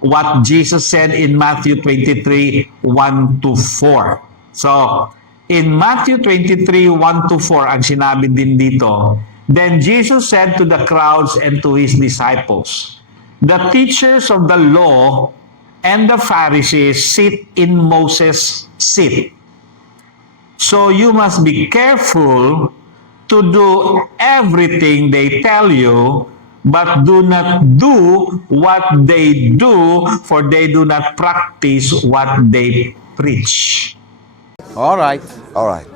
what Jesus said in Matthew 23, 1 to 4. So, in Matthew 23, 1 to 4, ang sinabi din dito, then Jesus said to the crowds and to his disciples, the teachers of the law and the Pharisees sit in Moses' seat. So you must be careful to do everything they tell you, but do not do what they do, for they do not practice what they preach. All right. All right.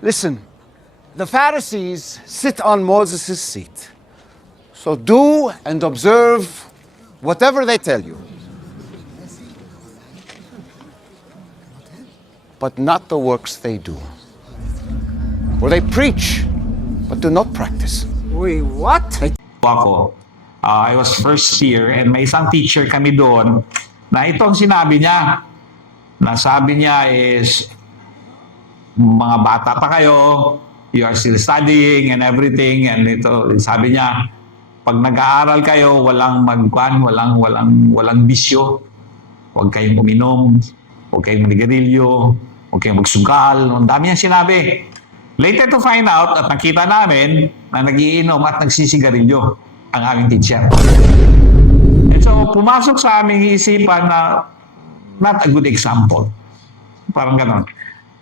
Listen, the Pharisees sit on Moses' seat. So do and observe whatever they tell you. But not the works they do. For they preach, but do not practice. Wait, what? Ako, I was first year and may isang teacher kami doon na itong sinabi niya. Nasabi niya is, mga bata pa kayo, you are still studying and everything, and ito, sabi niya, pag nag-aaral kayo, walang walang bisyo. Huwag kayong uminom, huwag kayong manigarilyo, huwag kayong magsugal. Ang dami niyang sinabi. Later to find out, at nakita namin na nagiinom at nagsisigarilyo ang aming teacher. And so, pumasok sa aming isipan na not a good example. Parang ganon.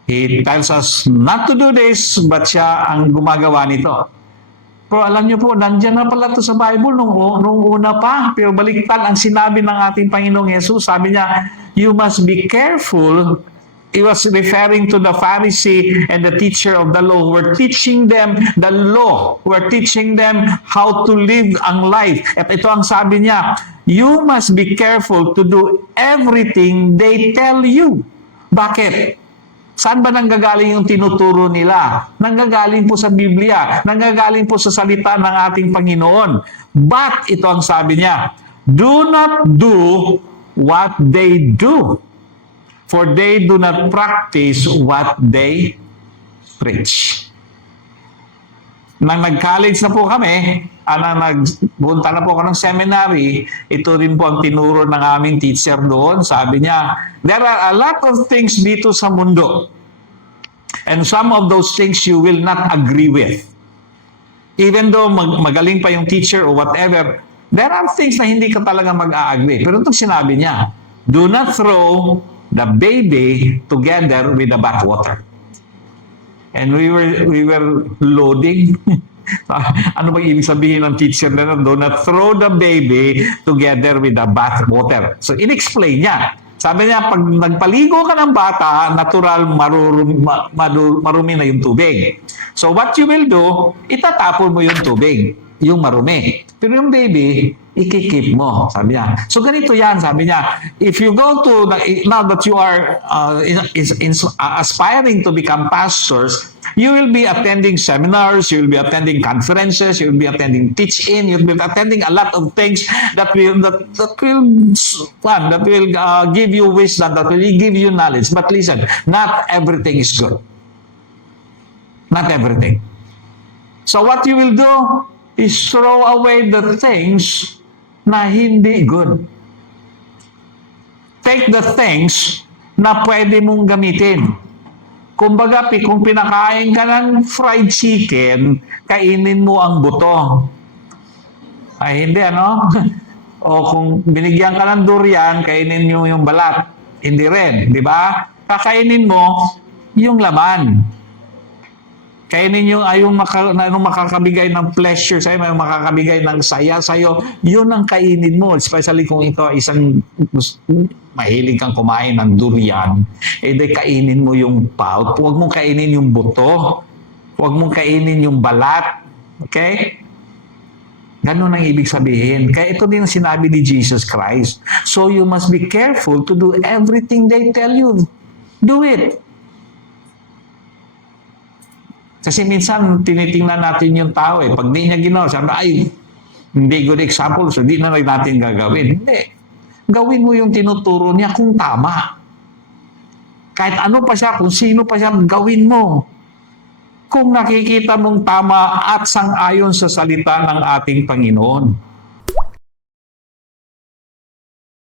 He tells us not to do this, but siya ang gumagawa nito. Pero alam niyo po, nandiyan na pala ito sa Bible nung una pa. Pero baliktad ang sinabi ng ating Panginoong Yesus. Sabi niya, you must be careful. He was referring to the Pharisee and the teacher of the law who were teaching them the law, who were teaching them how to live ang life. At ito ang sabi niya, you must be careful to do everything they tell you. Bakit? Saan ba nanggagaling yung tinuturo nila? Nanggagaling po sa Biblia. Nanggagaling po sa salita ng ating Panginoon. But, ito ang sabi niya, do not do what they do, for they do not practice what they preach. Nang nag-college na po kami, nagpunta na po ako ng seminary, ito rin po ang tinuro ng aming teacher doon. Sabi niya, there are a lot of things dito sa mundo. And some of those things you will not agree with. Even though magaling pa yung teacher or whatever, there are things na hindi ka talaga mag-a-agree. Pero itong sinabi niya, do not throw the baby together with the bathwater. And we were loading. Ano bang ibig sabihin ng teacher na do not throw the baby together with the bath water. So, in-explain niya. Sabi niya, pag nagpaligo ka ng bata, natural marumi na yung tubig. So, what you will do, itatapon mo yung tubig, yung marumi. Pero yung baby, ikikip mo, sabi niya. So, ganito yan, sabi niya. If you go to, now that you are aspiring to become pastors, you will be attending seminars, you will be attending conferences, you will be attending teach-in, you will be attending a lot of things that will give you wisdom, that will give you knowledge. But listen, not everything is good. Not everything. So what you will do is throw away the things na hindi good. Take the things na pwede mong gamitin. Kumbaga, kung pinakain ka ng fried chicken, kainin mo ang buto. Ay, hindi, ano? O kung binigyan ka ng durian, kainin mo yung balat. Hindi rin, di ba? Kakainin mo yung laman. Kainin yung makakabigay ng pleasure sa'yo, may makakabigay ng saya sa'yo, yun ang kainin mo. Especially kung ikaw isang mahilig kang kumain ng durian, di kainin mo yung pulp. Huwag mong kainin yung buto. Huwag mong kainin yung balat. Okay? Ganun ang ibig sabihin. Kaya ito din ang sinabi ni Jesus Christ. So you must be careful to do everything they tell you. Do it. Kasi minsan, tinitingnan natin yung tao eh. Pag di niya ginawa, sabi ay, hindi good example, so di na rin natin gagawin. Hindi. Gawin mo yung tinuturo niya kung tama. Kahit ano pa siya, kung sino pa siya, gawin mo. Kung nakikita mong tama at sang-ayon sa salita ng ating Panginoon.